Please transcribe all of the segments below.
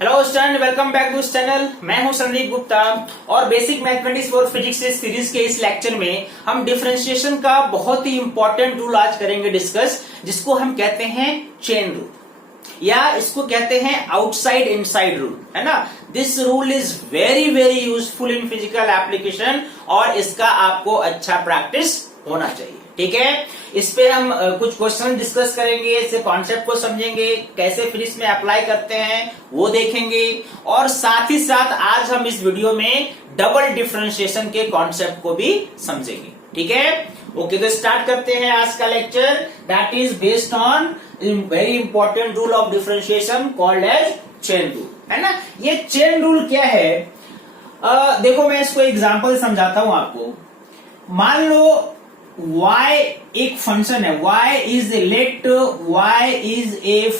Hello student, welcome back to channel. मैं हूं संदीप गुप्ता और basic mathematics for physics series के इस लेक्चर में हम डिफरेंशिएशन का बहुत ही इंपॉर्टेंट रूल आज करेंगे डिस्कस, जिसको हम कहते हैं चेन रूल या इसको कहते हैं आउटसाइड इनसाइड रूल, है ना। This rule is very very useful in physical application और इसका आपको अच्छा प्रैक्टिस होना चाहिए। ठीक है, इस पे हम कुछ क्वेश्चन डिस्कस करेंगे, इससे कॉन्सेप्ट को समझेंगे, कैसे फिर इसमें अप्लाई करते हैं वो देखेंगे और साथ ही साथ आज हम इस वीडियो में डबल डिफरेंशिएशन के कॉन्सेप्ट को भी समझेंगे। ठीक है, ओके, तो स्टार्ट करते हैं आज का lecture that is based on very important rule of differentiation called as chain rule, है ना। ये चेन रूल क्या है? देखो मैं इसको एग्जांपल समझाता हूं आपको। मान लो y एक फंक्शन है, y is a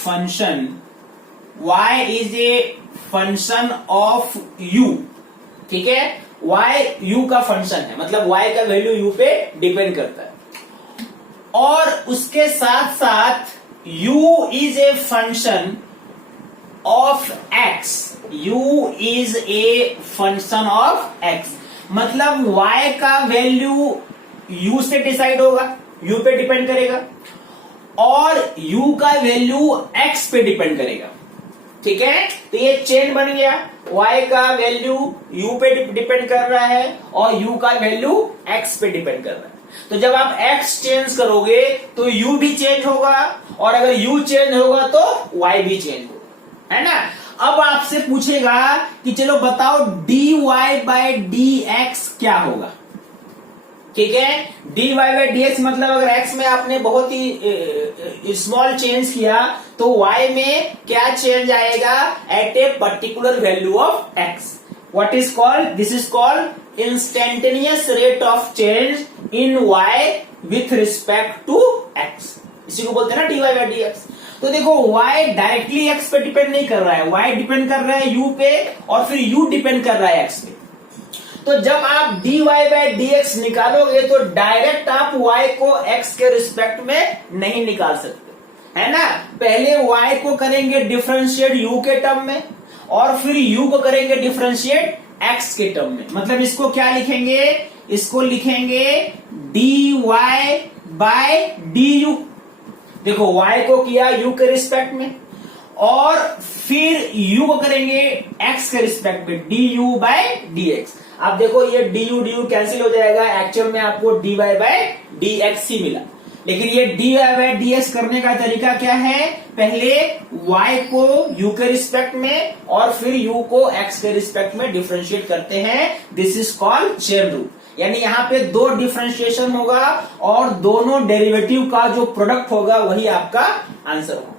function of u। ठीक है, y u का फंक्शन है, मतलब y का वैल्यू u पे डिपेंड करता है और उसके साथ साथ u is a function of x। u is a function of x, मतलब y का वैल्यू u से डिसाइड होगा, u पे डिपेंड करेगा और u का वैल्यू x पे डिपेंड करेगा। ठीक है, तो ये चेन बन गया, y का वैल्यू u पे डिपेंड कर रहा है और u का वैल्यू x पे डिपेंड कर रहा है। तो जब आप x चेंज करोगे तो u भी चेंज होगा और अगर u चेंज होगा तो y भी चेंज होगा, है ना। अब आपसे पूछेगा कि चलो बताओ dy बाय dx क्या होगा। ठीक है, dy बाय dx मतलब अगर x में आपने बहुत ही स्मॉल चेंज किया तो y में क्या चेंज आएगा at a particular value of x। What is called, this is called instantaneous rate of change in y with respect to x। इसी को बोलते हैं ना dy बाय dx। तो देखो y डायरेक्टली x पे डिपेंड नहीं कर रहा है, y डिपेंड कर रहा है u पे और फिर u डिपेंड कर रहा है x पे। तो जब आप dy बाय dx निकालोगे तो डायरेक्ट आप y को x के रिस्पेक्ट में नहीं निकाल सकते, है ना। पहले y को करेंगे डिफरेंशिएट u के टर्म में और फिर u को करेंगे डिफरेंशिएट x के टर्म में। मतलब इसको क्या लिखेंगे, इसको लिखेंगे dy बाय du। देखो y को किया u के रिस्पेक्ट में और फिर u को करेंगे x के रिस्पेक्ट में du बाय dx। अब देखो ये du कैंसिल हो जाएगा, एक्चुअल में आपको dy बाय dx ही मिला। लेकिन ये dy बाय dx करने का तरीका क्या है, पहले y को u के रिस्पेक्ट में और फिर u को x के रिस्पेक्ट में डिफरेंशिएट करते हैं। This is called chain rule. यानी यहाँ पे दो डिफरेंशिएशन होगा और दोनों डेरिवेटिव का जो प्रोडक्ट होगा वही आपका आंसर होगा।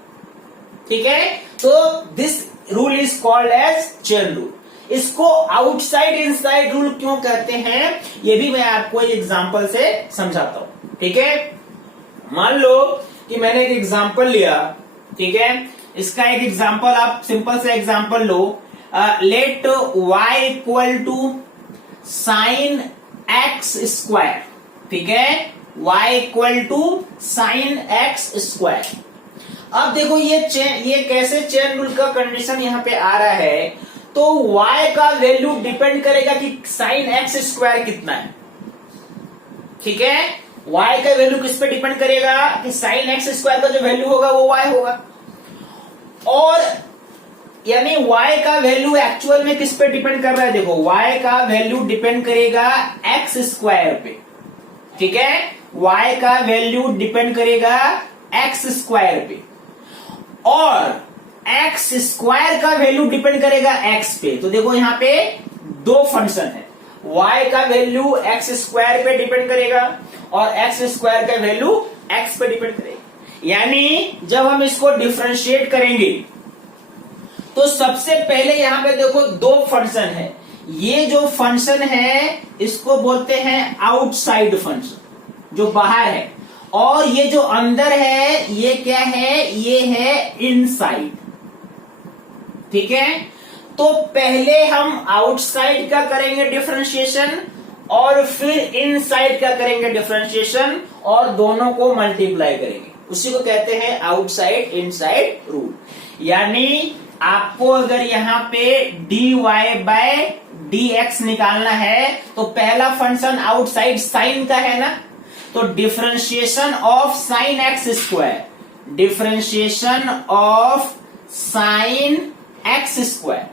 ठीक है, तो this rule is called as chain rule. इसको आउटसाइड इनसाइड रूल क्यों कहते हैं ये भी मैं आपको एक एग्जांपल से समझाता हूं। ठीक है, मान लो कि मैंने एक एग्जांपल लिया। ठीक है, इसका एक एग्जांपल आप सिंपल से एग्जांपल लो। Let y equal to sine x square. ठीक है, y equal to sine x square. अब देखो ये कैसे चेन रूल का कंडीशन यहाँ पे आ रहा है, तो y का वैल्यू डिपेंड करेगा कि साइन x स्क्वायर कितना है। ठीक है, y का वैल्यू किस पे डिपेंड करेगा कि साइन x स्क्वायर का जो वैल्यू होगा वो y होगा और यानी y का वैल्यू एक्चुअल में किस पे डिपेंड कर रहा है, देखो y का वैल्यू डिपेंड करेगा x स्क्वायर पे। ठीक है, y का वैल्यू डिपेंड करेगा x स्क्वायर पे और x स्क्वायर का वैल्यू डिपेंड करेगा x पे। तो देखो यहाँ पे दो फंक्शन है, y का वैल्यू x स्क्वायर पे डिपेंड करेगा और x स्क्वायर का वैल्यू x पे डिपेंड करेगा। यानी जब हम इसको डिफरेंशिएट करेंगे तो सबसे पहले यहाँ पे देखो दो फंक्शन है। ये जो फंक्शन है इसको बोलते हैं आउटसाइड फंक्शन, जो बाहर है, और ये जो अंदर है ये क्या है, ये है इनसाइड। ठीक है, तो पहले हम आउटसाइड का करेंगे डिफरेंशिएशन और फिर इनसाइड का करेंगे डिफरेंशिएशन और दोनों को मल्टीप्लाई करेंगे। उसी को कहते हैं आउटसाइड इनसाइड रूल। यानी आपको अगर यहाँ पे dy बाय dx निकालना है तो पहला फंक्शन आउटसाइड साइन का है ना, तो differentiation of sine x square, differentiation of sine x square,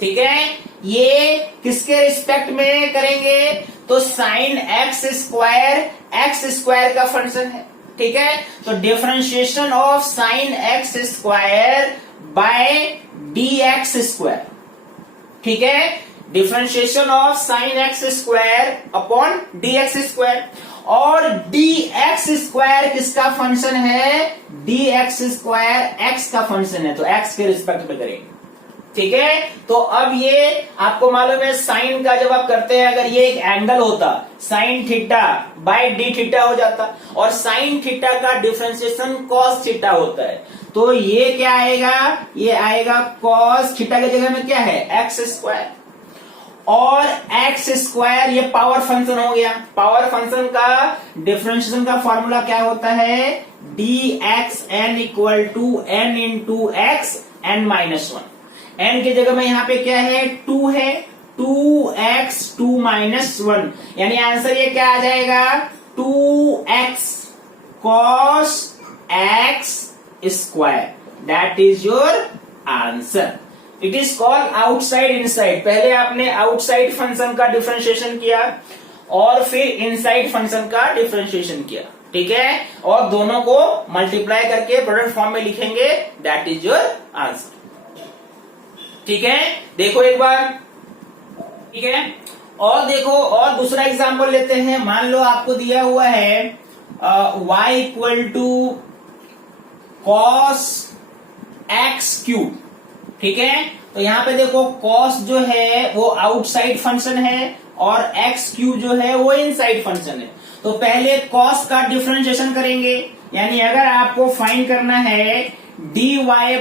ठीक है, ये किसके रिस्पेक्ट में करेंगे, तो साइन एक्स स्क्वायर का फंक्शन है, ठीक है। तो differentiation of sine x square by d x square, ठीक है, differentiation of sine x square upon D x square. और डी एक्स स्क्वायर किसका फंक्शन है, डी एक्स स्क्वायर एक्स का फंक्शन है, तो एक्स के रिस्पेक्ट में करेंगे, ठीक है। तो अब ये आपको मालूम है साइन का जब आप करते हैं, अगर ये एक एंगल होता sine theta by D theta हो जाता, और साइन थीटा का डिफरेंशिएशन कॉस थीटा होता है, तो ये क्या आएगा, ये आएगा कॉस थीटा की जगह में क्या है एक्स स्क्वायर, और एक्स स्क्वायर ये पावर फंक्शन हो गया। पावर फंक्शन का डिफरेंशिएशन का फॉर्मूला क्या होता है, d x n equal to n into x n minus one. N की जगह में यहाँ पे क्या है 2 है, 2x 2 माइनस 1, यानी आंसर ये क्या आ जाएगा 2x cos x square, that is your answer. It is called outside inside. पहले आपने आउटसाइड फंक्शन का डिफरेंशिएशन किया और फिर इनसाइड फंक्शन का डिफरेंशिएशन किया, ठीक है, और दोनों को मल्टीप्लाई करके प्रोडक्ट फॉर्म में लिखेंगे, दैट इज योर आंसर, ठीक है। देखो एक बार, ठीक है, और देखो और दूसरा एग्जांपल लेते हैं। मान लो आपको दिया हुआ है y equal to cos x cube, ठीक है। तो यहां पे देखो cos जो है वो आउटसाइड फंक्शन है और x क्यूब जो है वो इनसाइड फंक्शन है। तो पहले cos का डिफरेंशिएशन करेंगे, यानी अगर आपको फाइंड करना है dy by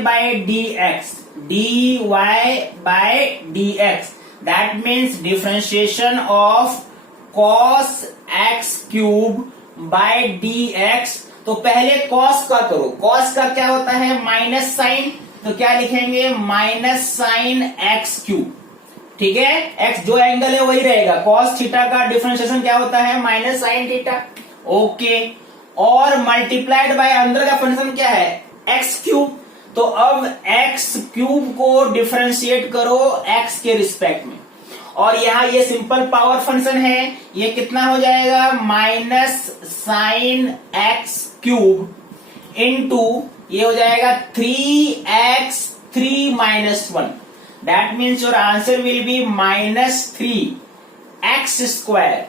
dx, dy by dx, that means differentiation of cos x cube by dx। तो पहले cos का करो, cos का क्या होता है माइनस साइन, तो क्या लिखेंगे माइनस साइन एक्स क्यूब, ठीक है, एक्स जो एंगल है वही रहेगा। cos थीटा का डिफरेंशिएशन क्या होता है माइनस साइन थीटा, ओके, और मल्टीप्लाइड बाय अंदर का फंक्शन क्या है एक्स क्यूब। तो अब एक्स क्यूब को डिफरेंशिएट करो एक्स के रिस्पेक्ट में, और यहाँ ये सिंपल पावर फंक्शन है, ये कितना हो जाएगा minus sine x cube into ये हो जाएगा 3x 3 minus 1, that means your answer will be minus 3x square,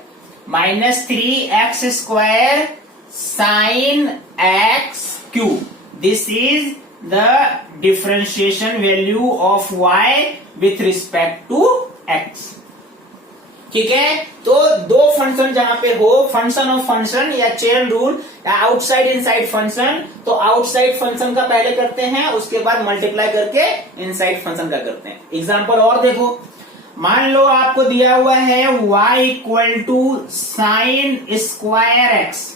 minus 3x square sine x cube. This is the differentiation value of y with respect to x, ठीक है। तो दो function जहां पे हो, फंक्शन ऑफ फंक्शन या chain rule या outside inside function, तो आउटसाइड फंक्शन का पहले करते हैं, उसके बाद मल्टीप्लाई करके इनसाइड फंक्शन का करते हैं। एग्जांपल और देखो, मान लो आपको दिया हुआ है y equal to sine square x,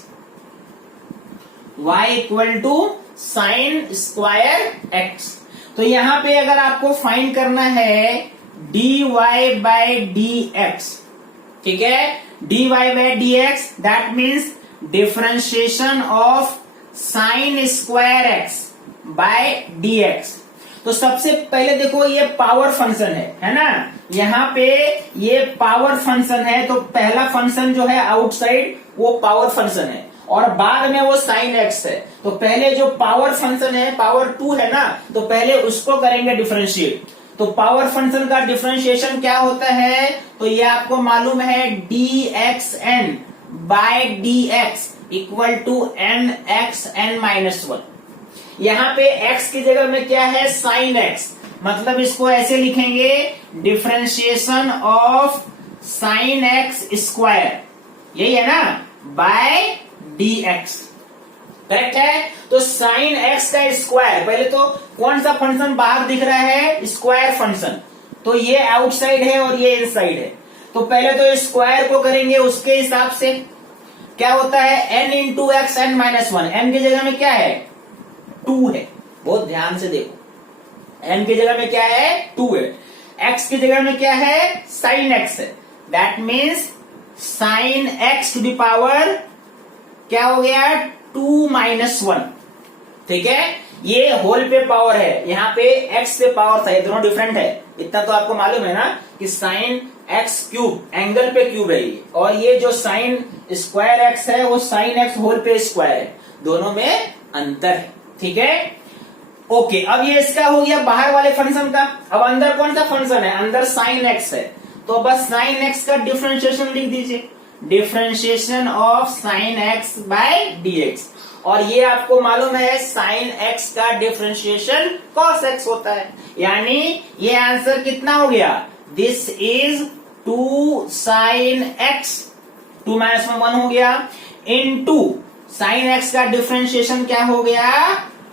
y equal to sine square x. तो यहां पे अगर आपको फाइंड करना है dy बाय dx, ठीक है, dy by dx, that means differentiation of sine square x by dx। तो सबसे पहले देखो ये पावर फंक्शन है ना, यहाँ पे ये पावर फंक्शन है, तो पहला फंक्शन जो है आउटसाइड वो पावर फंक्शन है, और बाद में वो साइन एक्स है। तो पहले जो पावर फंक्शन है पावर 2 है ना, तो पहले उसको करेंगे डिफरेंशिएट। तो पावर फंक्शन का डिफरेंशिएशन क्या होता है, तो ये आपको मालूम है dxn by dx equal to nxn minus 1। यहाँ पे x की जगह में क्या है साइन x, मतलब इसको ऐसे लिखेंगे differentiation of sine x square, यही है ना, बाय dx, करेक्ट है। तो साइन एक्स का स्क्वायर, पहले तो कौन सा फंक्शन बाहर दिख रहा है स्क्वायर फंक्शन, तो ये आउटसाइड है और ये इनसाइड है। तो पहले तो स्क्वायर को करेंगे, उसके हिसाब से क्या होता है n into x n minus 1, n की जगह में क्या है 2 है, बहुत ध्यान से देखो, n की जगह में क्या है 2 है, x की जगह में क्या है sin x है, that means sin x to the power क्या हो गया 2 - 1। ठीक है, ये होल पे पावर है, यहाँ पे x पे पावर था, ये दोनों डिफरेंट है, इतना तो आपको मालूम है ना कि sin x क्यूब एंगल पे क्यूब है ये, और ये जो sin स्क्वायर x है वो sin x होल पे स्क्वायर है, दोनों में अंतर है। ठीक है, ओके, अब ये इसका हो गया बाहर वाले फंक्शन का। अब अंदर कौन सा फंक्शन है, अंदर sin x है, तो बस sin x का डिफरेंशिएशन लिख दीजिए, differentiation of sin x by dx, और ये आपको मालूम है sin x का डिफरेंशिएशन cos x होता है, यानी ये आंसर कितना हो गया, दिस इज 2 sin x, 2 - 1 हो गया, इनटू sin x का डिफरेंशिएशन क्या हो गया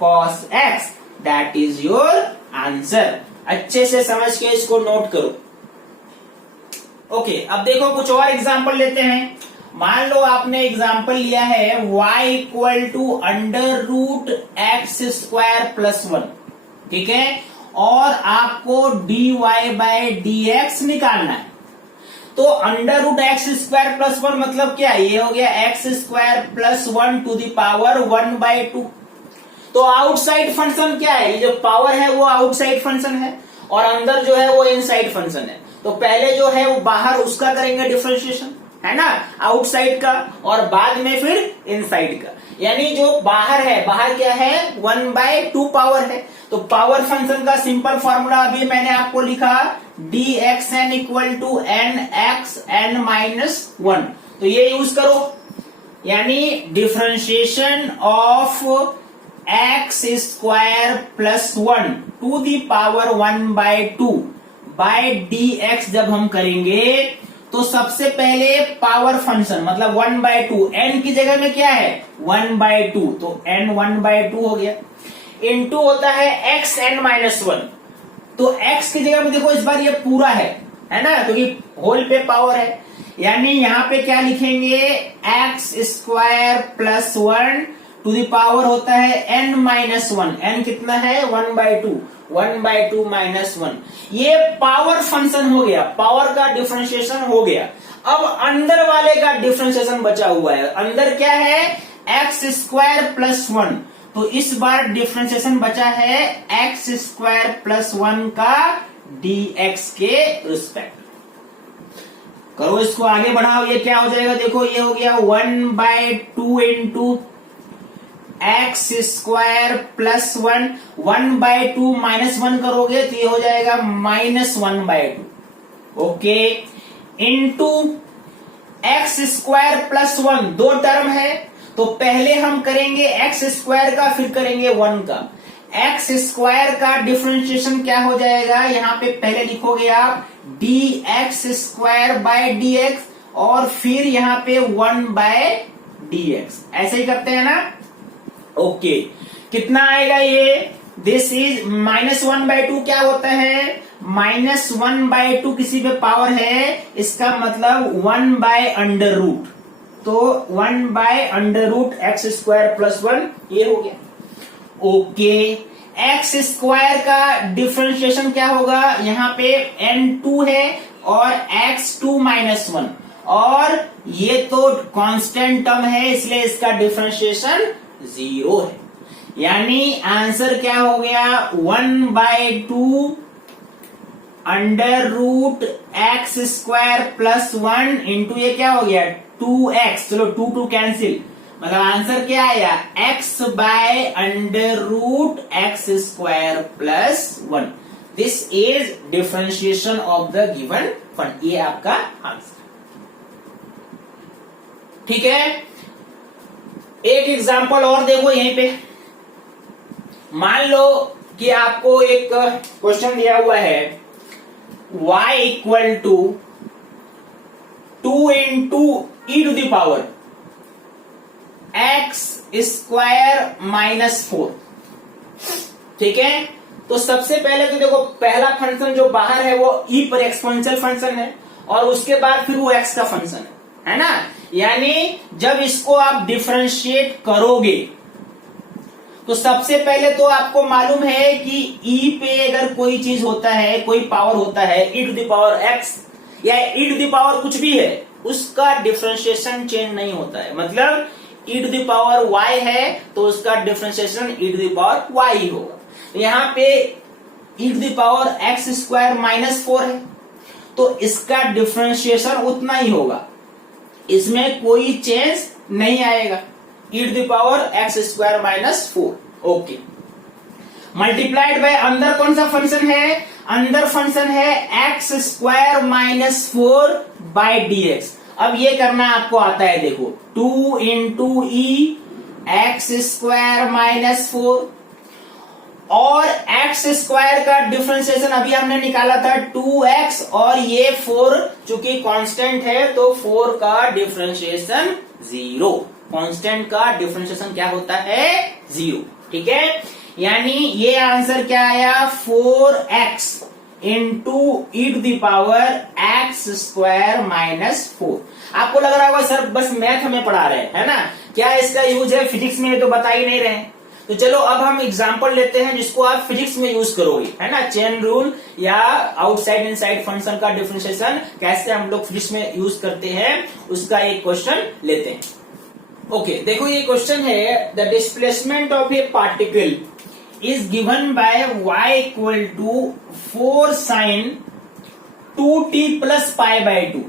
cos x, that is your answer. अच्छे से समझ के इसको नोट करो। ओके, अब देखो कुछ और एग्जांपल लेते हैं। मान लो आपने एग्जांपल लिया है y इक्वल टू √x² + 1, ठीक है, और आपको dy बाय dx निकालना है। तो √x² + 1 मतलब क्या, ये हो गया x² + 1 टू द पावर 1/2। तो आउटसाइड फंक्शन क्या है, ये जो पावर है वो आउटसाइड फंक्शन है, और अंदर जो है वो इनसाइड फंक्शन है। तो पहले जो है वो बाहर उसका करेंगे डिफरेंशिएशन, है ना, आउटसाइड का, और बाद में फिर इनसाइड का। यानी जो बाहर है, बाहर क्या है 1/2 पावर है, तो पावर फंक्शन का सिंपल फॉर्मूला अभी मैंने आपको लिखा dxn इक्वल टू nxn - 1, तो ये यूज करो, यानी differentiation of x² + 1 to the power 1/2 by dx जब हम करेंगे तो सबसे पहले पावर फंक्शन मतलब 1/2, n की जगह में क्या है 1/2, तो n 1/2 हो गया, इनटू होता है xn - 1, तो x की जगह में देखो इस बार ये पूरा है ना, क्योंकि होल पे पावर है, यानी यहां पे क्या लिखेंगे x² + 1 टू द पावर होता है n - 1, n कितना है 1/2, 1/2 - 1, ये पावर फंक्शन हो गया, पावर का डिफरेंशिएशन हो गया। अब अंदर वाले का डिफरेंशिएशन बचा हुआ है, अंदर क्या है x² + 1, तो इस बार डिफरेंशिएशन बचा है x² + 1 का dx के रिस्पेक्ट। करो इसको आगे बढ़ाओ, ये क्या हो जाएगा, देखो ये हो गया 1/2 इंटू x² + 1, 1/2 - 1 करोगे तो ये हो जाएगा -1/2, ओके, इंटू x² + 1, दो टर्म है, तो पहले हम करेंगे x² का, फिर करेंगे 1 का। x² का डिफरेंशिएशन क्या हो जाएगा, यहाँ पे पहले लिखोगे आप dx² बाय dx, और फिर यहाँ पे 1/dx, ऐसे ही करते हैं ना, ओके, कितना आएगा ये, दिस इज -1/2, क्या होता है -1/2 किसी पे पावर है, इसका मतलब 1/√, तो 1/√x² + 1 ये हो गया, ओके। x² का डिफरेंशिएशन क्या होगा, यहाँ पे n2 है और x2 - 1, और ये तो कांस्टेंट टर्म है इसलिए इसका डिफरेंशिएशन 0 है, यानी आंसर क्या हो गया 1/2 √x² + 1 इंटू ये क्या हो गया 2x, चलो 2 कैंसिल, मतलब आंसर क्या आया x/√x² + 1, this is differentiation of the given function, ये आपका आंसर, ठीक है। एक एग्जांपल और देखो यहीं पे, मान लो कि आपको एक क्वेश्चन दिया हुआ है y equal to 2 into e to the power x² - 4, ठीक है। तो सबसे पहले तो देखो पहला फंक्शन जो बाहर है वो e पर एक्सपोनेंशियल फंक्शन है, और उसके बाद फिर वो x का फंक्शन है ना, यानी जब इसको आप डिफरेंशिएट करोगे तो सबसे पहले तो आपको मालूम है कि ई पे अगर कोई चीज होता है, कोई पावर होता है ई टू द पावर एक्स या ई टू द पावर कुछ भी है, उसका डिफरेंशिएशन चेंज नहीं होता है। मतलब e to the power y है तो उसका differentiation e to the power y होगा। यहाँ पे e to the power x square minus 4 है तो इसका डिफरेंशिएशन उतना ही होगा, इसमें कोई चेंज नहीं आएगा। E to the power x square minus 4, okay. Multiplied by अंदर कौन सा फंक्शन है? अंदर फंक्शन है x square minus 4 by d x. अब ये करना आपको आता है, देखो 2 into e x square minus 4 और एक्स स्क्वायर का डिफरेंशिएशन अभी हमने निकाला था 2x और ये 4 चूंकि कांस्टेंट है तो 4 का डिफरेंशिएशन 0। कांस्टेंट का डिफरेंशिएशन क्या होता है? 0, ठीक है। यानी ये आंसर क्या आया? 4x into e to the power x square minus 4। आपको लग रहा होगा सर बस मैथ हमें पढ़ा रहे हैं, है ना, क्या इसका यूज है फिजिक्स में? तो बता ही नहीं रहे। तो चलो अब हम एग्जांपल लेते हैं जिसको आप फिजिक्स में यूज करोगे, है ना। चेन रूल या आउटसाइड इनसाइड फंक्शन का डिफरेंशिएशन कैसे हम लोग फिजिक्स में यूज करते हैं उसका एक क्वेश्चन लेते हैं। ओके, देखो ये क्वेश्चन है the displacement of a particle is given by y equal to 4 sin 2t plus pi by 2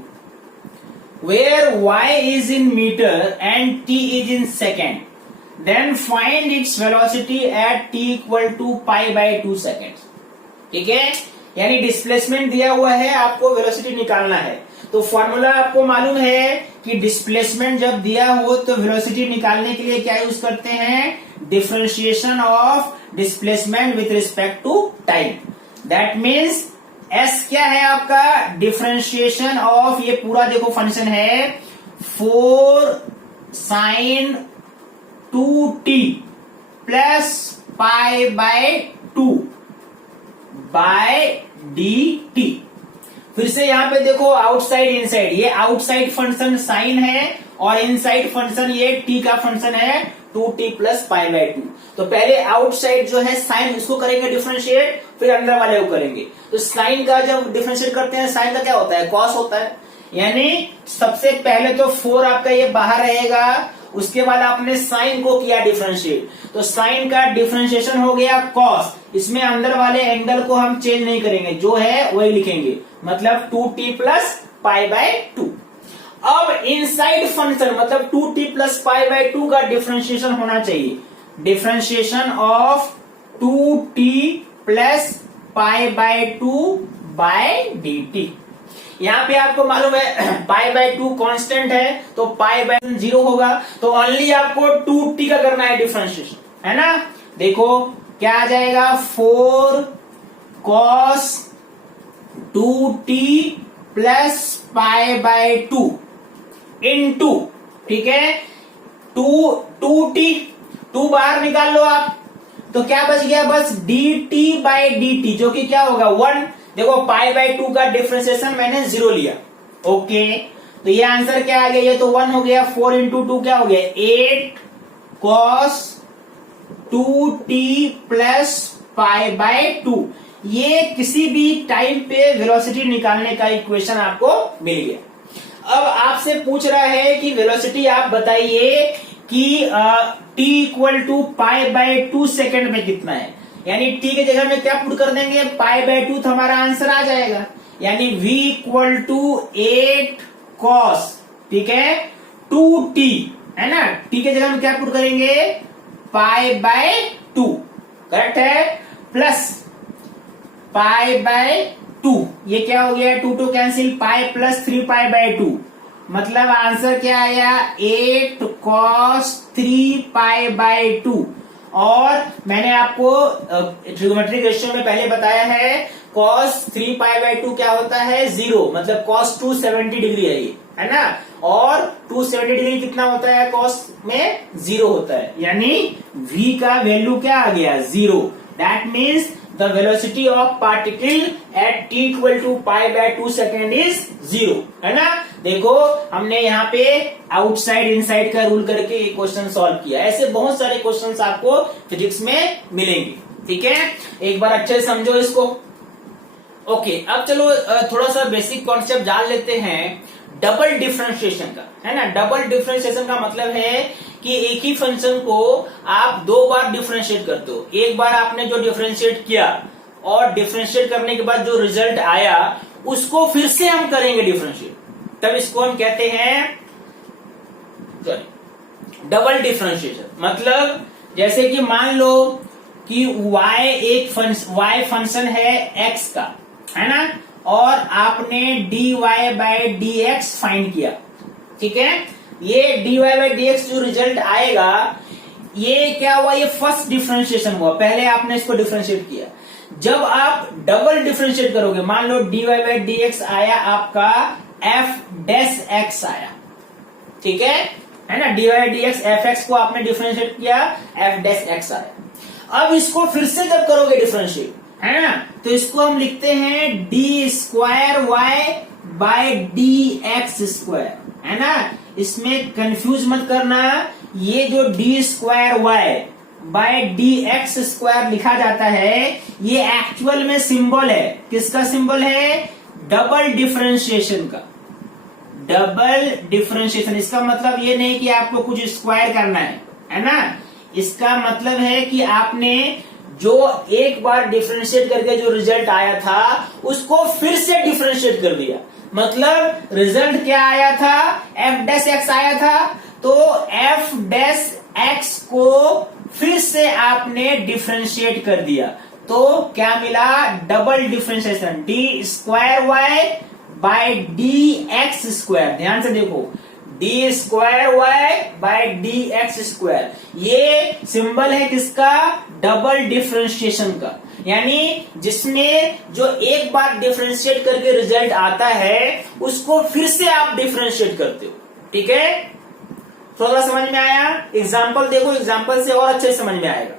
where y is in meter and t is in second. Then find its velocity at t equal to pi by 2 seconds. ठीक है, यानी displacement दिया हुआ है, आपको velocity निकालना है। तो फॉर्मूला आपको मालूम है कि डिस्प्लेसमेंट जब दिया हो तो वेलोसिटी निकालने के लिए क्या यूज करते हैं? Differentiation of displacement with respect to time. That means s क्या है आपका? डिफरेंशिएशन ऑफ, ये पूरा देखो फंक्शन है 4 sin 2t plus pi by 2 by dt। फिर से यहां पे देखो आउटसाइड इनसाइड, ये आउटसाइड फंक्शन साइन है और इनसाइड फंक्शन ये t का फंक्शन है 2t प्लस पाई बाय 2। तो पहले आउटसाइड जो है साइन उसको करेंगे डिफरेंशिएट, फिर अंदर वाले को करेंगे। तो साइन का जब डिफरेंशिएट करते हैं साइन का क्या होता है? कॉस होता है। यानी सबसे पहले तो 4 आपका ये बाहर रहेगा, उसके बाद आपने साइन को किया डिफरेंशिएट, तो साइन का डिफरेंशिएशन हो गया कॉस। इसमें अंदर वाले एंगल को हम चेंज नहीं करेंगे, जो है वही लिखेंगे, मतलब 2t प्लस पाई बाय 2। अब इनसाइड फंक्शन मतलब 2t प्लस पाई बाय 2 का डिफरेंशिएशन होना चाहिए। Differentiation of 2t plus pi by 2 by dt। यहाँ पे आपको मालूम है पाई बाय 2 कांस्टेंट है तो पाई बाय 0 होगा, तो ओनली आपको 2t का करना है डिफरेंशिएशन, है ना। देखो क्या आ जाएगा? 4 cos 2t plus pi by 2 into, ठीक है, 2t 2 बाहर निकाल लो आप, तो क्या बच गया? बस dt बाय dt जो कि क्या होगा? 1। देखो पाई बाय 2 का डिफरेंशिएशन मैंने 0 लिया, ओके। तो ये आंसर क्या आ गया? ये तो 1 हो गया। 4 इंटू 2 क्या हो गया? 8 cos 2t plus pi by 2। ये किसी भी टाइम पे वेलोसिटी निकालने का इक्वेशन आपको मिल गया। अब आपसे पूछ रहा है कि वेलोसिटी आप बताइए कि t equal to pi by 2 second में कितना है। यानी t के जगह में क्या पुट कर देंगे? पाई बाय 2, तो हमारा आंसर आ जाएगा। यानी v इक्वल टू 8 cos, ठीक है, 2t, है ना। t के जगह में क्या पुट करेंगे? पाई बाय 2, करेक्ट है, प्लस पाई बाय 2। ये क्या हो गया? 2 2 cancel, pi plus 3 pi by 2, मतलब आंसर क्या आया? 8 cos 3 पाई बाय 2। और मैंने आपको ट्रिगोमेट्रिक रेशियो में पहले बताया है cos 3 पाई बाय 2 क्या होता है? 0, मतलब cos 270 डिग्री है ये, है ना। और 270 डिग्री कितना होता है? cos में 0 होता है, यानी v का वैल्यू क्या आ गया? 0। That means the velocity of particle at t equal to π/2 second is 0, है ना। देखो हमने यहाँ पे आउटसाइड इनसाइड का रूल करके ये क्वेश्चन सॉल्व किया। ऐसे बहुत सारे क्वेश्चंस आपको फिजिक्स में मिलेंगे, ठीक है। एक बार अच्छे से समझो इसको। ओके, अब चलो थोड़ा सा बेसिक कॉन्सेप्ट जान लेते हैं डबल डिफरेंशिएशन का, है ना। डबल डिफरेंशिएशन का मतलब है कि एक ही फंक्शन को आप दो बार डिफरेंशिएट करते हो। एक बार आपने जो डिफरेंशिएट किया और डिफरेंशिएट करने के बाद जो रिजल्ट आया उसको फिर से हम करेंगे डिफरेंशिएट, तब इसको हम कहते हैं डबल डिफरेंशिएशन। मतलब जैसे कि मान लो कि y फंक्शन है x का, है ना, और आपने dy/dx फाइंड किया, ठीक है। ये dy/dx जो रिजल्ट आएगा ये क्या हुआ, ये फर्स्ट डिफरेंशिएशन हुआ। पहले आपने इसको डिफरेंशिएट किया। जब आप डबल डिफरेंशिएट करोगे, मान लो dy/dx आया आपका f' आया, ठीक है ना। dy/dx fx को आपने डिफरेंशिएट किया, f' आया। अब इसको फिर से जब करोगे डिफरेंशिएट, है ना, तो इसको हम लिखते हैं d²y/dx², है ना। इसमें कंफ्यूज मत करना, ये जो d²y/dx² लिखा जाता है ये एक्चुअल में सिंबल है। किसका सिंबल है? डबल डिफरेंशिएशन का। डबल डिफरेंशिएशन, इसका मतलब ये नहीं कि आपको कुछ स्क्वायर करना है ना। इसका मतलब है कि आपने जो एक बार डिफरेंशिएट करके जो रिजल्ट आया था उसको फिर से डिफरेंशिएट कर दिया। मतलब रिजल्ट क्या आया था? f' आया था, तो f' को फिर से आपने डिफरेंशिएट कर दिया, तो क्या मिला? Double differentiation, d²y/dx²। ध्यान से देखो, d²y/dx², ये सिंबल है किसका? डबल डिफरेंशिएशन का। यानी जिसमें जो एक बार डिफरेंशिएट करके रिजल्ट आता है उसको फिर से आप डिफरेंशिएट करते हो, ठीक है। थोड़ा समझ में आया? एग्जाम्पल देखो, एग्जाम्पल से और अच्छे समझ में आएगा।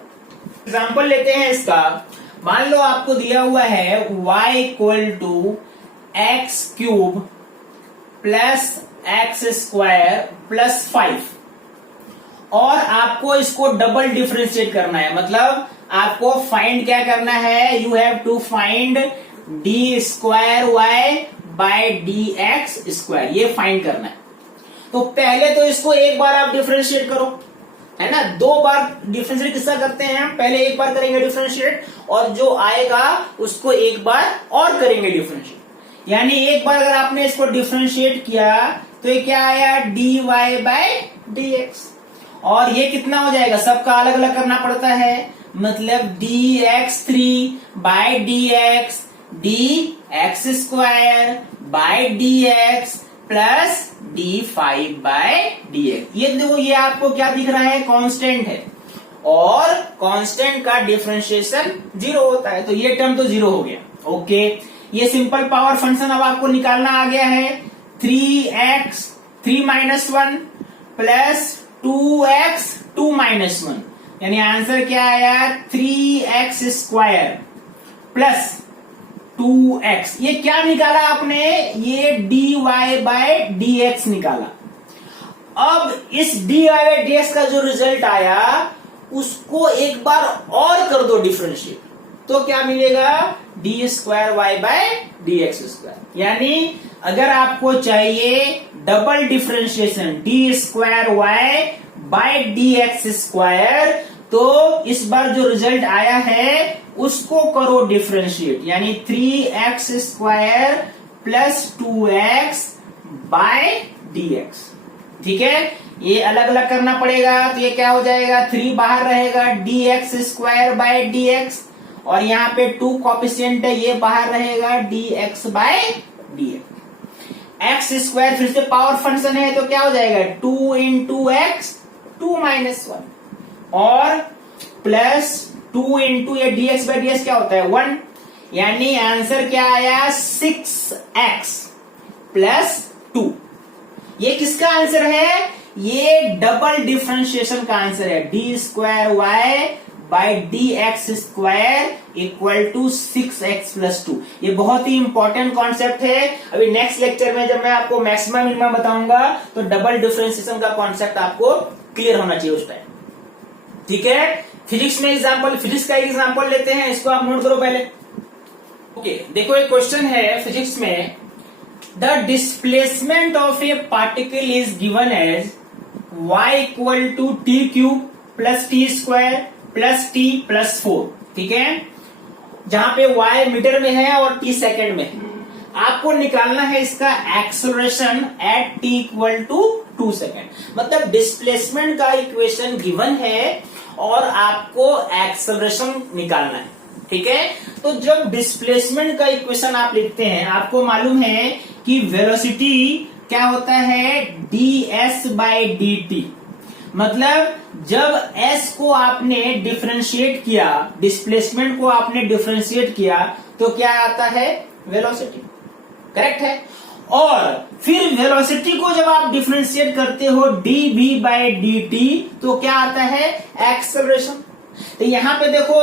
एग्जाम्पल लेते हैं इसका। मान लो आपको दिया हुआ है y = x³ + x² + 5, और आपको इसको डबल डिफरेंशिएट करना है। मतलब आपको फाइंड क्या करना है? You have to find d²y/dx², ये फाइंड करना है। तो पहले तो इसको एक बार आप डिफरेंशिएट करो, है ना। दो बार डिफरेंशिएट किसका करते हैं हम? पहले एक बार करेंगे डिफरेंशिएट, और जो आएगा उसको एक बार और करेंगे डिफरेंशिएट। यानी एक बार अगर आपने इसको डिफरेंशिएट किया तो ये क्या आया? dy/dx, और ये कितना हो जाएगा? सबका अलग अलग करना पड़ता है। मतलब dx3/dx dx² प्लस d5/dx। ये देखो, ये आपको क्या दिख रहा है? कांस्टेंट है, और कांस्टेंट का डिफरेंशिएशन 0 होता है, तो ये टर्म तो 0 हो गया। ओके, ये सिंपल पावर फंक्शन अब आपको निकालना आ गया है। 3x 3-1 प्लस 2x 2-1, यानी आंसर क्या आया? 3x² plus 2x। ये क्या निकाला आपने? ये dy/dx निकाला। अब इस dy/dx का जो रिजल्ट आया उसको एक बार और कर दो डिफरेंशिएट, तो क्या मिलेगा? d²y/dx²। यानी अगर आपको चाहिए डबल डिफरेंशिएशन d²y/dx², तो इस बार जो रिजल्ट आया है उसको करो डिफरेंशिएट, यानी 3x² प्लस 2x/dx, ठीक है। ये अलग अलग करना पड़ेगा, तो ये क्या हो जाएगा? 3 बाहर रहेगा, dx²/dx, और यहाँ पे 2 कॉफिशिएंट है, ये बाहर रहेगा, dx/dx। x² फिर से पावर फंक्शन है, तो क्या हो जाएगा? 2 × x 2-1, और प्लस 2 × ये dx/dx क्या होता है? 1, यानी आंसर क्या आया? 6x plus 2। ये किसका आंसर है? ये डबल डिफरेंशिएशन का आंसर है, d²y/dx²। By d x square equal to 6x plus 2। ये बहुत ही इंपॉर्टेंट कॉन्सेप्ट है। अभी नेक्स्ट लेक्चर में जब मैं आपको मैक्सिमम मिनिमम बताऊंगा तो डबल डिफरेंशिएशन का कॉन्सेप्ट आपको क्लियर होना चाहिए उस टाइम। ठीक है, फिजिक्स में एग्जांपल, फिजिक्स का एग्जांपल लेते हैं, इसको आप नोट करो पहले। ओके, देखो एक क्वेश्चन है फिजिक्स में, the displacement of a particle is given as y equal to t cube plus t square plus t plus 4। ठीक है, जहां पे y मीटर में है और t सेकेंड में है। आपको निकालना है इसका acceleration at t equal to 2 second. मतलब डिस्प्लेसमेंट का इक्वेशन गिवन है और आपको एक्सेलरेशन निकालना है। ठीक है, तो जब डिस्प्लेसमेंट का इक्वेशन आप लिखते हैं, आपको मालूम है कि वेलोसिटी क्या होता है, ds बाई डी टी। मतलब जब s को आपने डिफरेंशिएट किया, डिस्प्लेसमेंट को आपने डिफरेंशिएट किया, तो क्या आता है, वेलोसिटी। करेक्ट है। और फिर वेलोसिटी को जब आप डिफरेंशिएट करते हो dv बाई डी टी, तो क्या आता है, एक्सेलरेशन। तो यहां पे देखो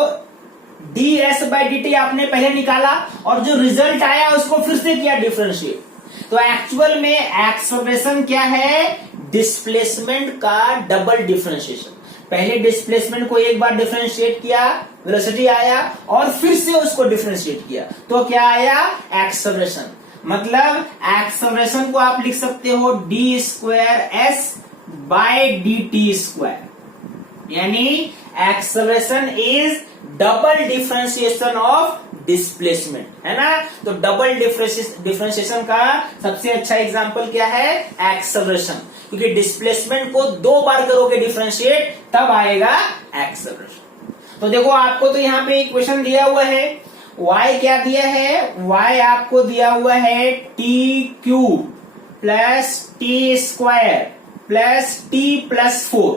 ds बाई डी टी आपने पहले निकाला और जो रिजल्ट आया उसको फिर से किया डिफरेंशिएट। तो एक्चुअल में एक्सेलरेशन क्या है, डिस्प्लेसमेंट का डबल डिफरेंशिएशन। पहले डिस्प्लेसमेंट को एक बार डिफरेंशिएट किया, वेलोसिटी आया, और फिर से उसको डिफरेंशिएट किया, तो क्या आया, एक्सेलरेशन। मतलब एक्सेलरेशन को आप लिख सकते हो d square s by d t square, यानी acceleration is double differentiation of displacement, है ना। तो डबल डिफरेंशिएशन का सबसे अच्छा एग्जांपल क्या है, एक्सेलरेशन, क्योंकि डिस्प्लेसमेंट को 2 बार करोगे डिफरेंशिएट, तब आएगा एक्सेलरेशन। तो देखो आपको तो यहाँ पे इक्वेशन दिया हुआ है, y क्या दिया है, y आपको दिया हुआ है T cube plus t square plus t plus 4।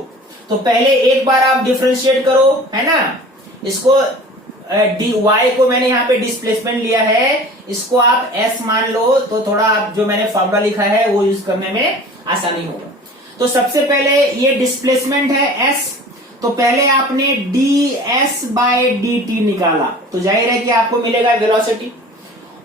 तो पहले एक बार आप डिफरेंशिएट करो, है ना। इसको y को मैंने यहाँ पे डिस्प्लेसमेंट लिया है, इसको आप s मान लो, तो थोड़ा आप जो मैंने फॉर्मूला लिखा है वो यूज करने में आसानी होगा। तो सबसे पहले ये डिस्प्लेसमेंट है s, तो पहले आपने ds बाय dt निकाला, तो जाहिर है कि आपको मिलेगा वेलोसिटी,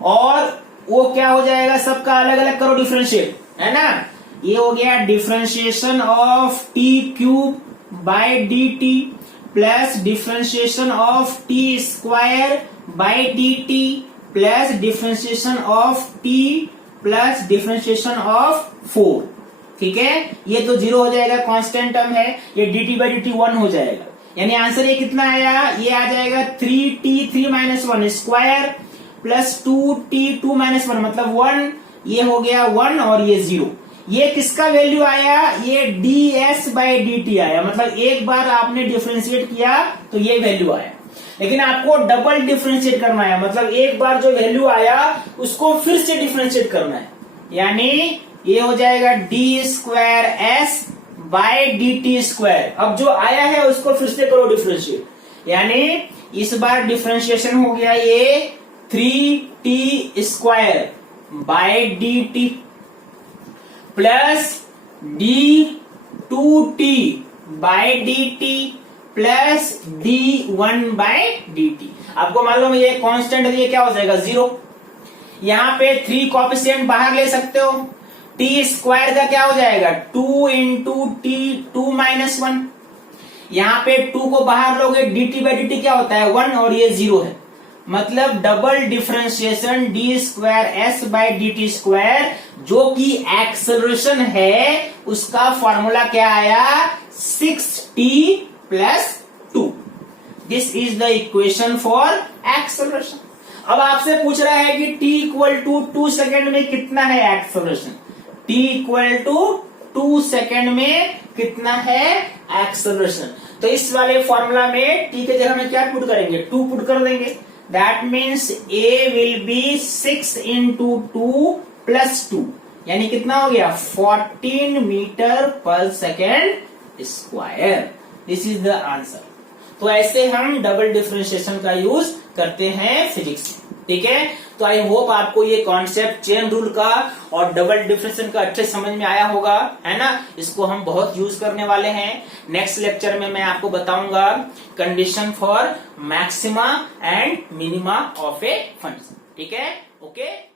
और वो क्या हो जाएगा, सबका अलग अलग करो डिफरेंशिएट, है ना। ये हो गया differentiation of T cube by d t plus differentiation of T square by d t plus differentiation of T plus differentiation of 4। ठीक है, ये तो 0 हो जाएगा, कांस्टेंट टर्म है, ये dt बाई dt 1 हो जाएगा। यानी आंसर ये कितना आया, ये आ जाएगा 3t 3 minus 1 square plus 2t 2 minus 1 मतलब 1, ये हो गया 1 और ये 0। ये किसका वैल्यू आया, ये ds बाई dt आया। मतलब एक बार आपने डिफरेंशिएट किया तो ये वैल्यू आया, लेकिन आपको डबल डिफरेंशिएट करना है। मतलब एक बार जो वैल्यू आया उसको फिर से डिफरेंशिएट करना है, यानी ये हो जाएगा d square s by d t square. अब जो आया है उसको फिर से करो डिफरेंशिएट, यानी इस बार डिफरेंशिएशन हो गया ये 3t square by d t plus d2t by d t plus d1 by d t. आपको मालूम है ये कांस्टेंट है, ये क्या हो जाएगा, 0। यहां पे 3 कोएफिशिएंट बाहर ले सकते हो, टी स्क्वायर का क्या हो जाएगा, 2 इंटू टी 2 माइनस 1। यहां पे 2 को बाहर लोगे, dt बाई dt क्या होता है, 1, और ये 0 है। मतलब double differentiation D square S by D t square, जो कि एक्सेलरेशन है, उसका फॉर्मूला क्या आया, 6t plus 2। This is the equation for acceleration. अब आपसे पूछ रहा है कि t इक्वल टू 2 सेकेंड में कितना है acceleration, t equal to 2 second में कितना है एक्सेलरेशन। तो इस वाले फॉर्मूला में t के जगह में क्या पुट करेंगे, 2 पुट कर देंगे। That means a will be 6 into 2 plus 2, यानी कितना हो गया, 14 मीटर पर second square. This is the answer. तो ऐसे हम डबल डिफरेंशिएशन का यूज करते हैं फिजिक्स में। ठीक है, तो आई होप आपको ये कॉन्सेप्ट चेन रूल का और डबल डिफरेंशिएशन का अच्छे समझ में आया होगा, है ना। इसको हम बहुत यूज करने वाले हैं। नेक्स्ट लेक्चर में मैं आपको बताऊंगा condition for maxima and minima of a function. ठीक है, ओके।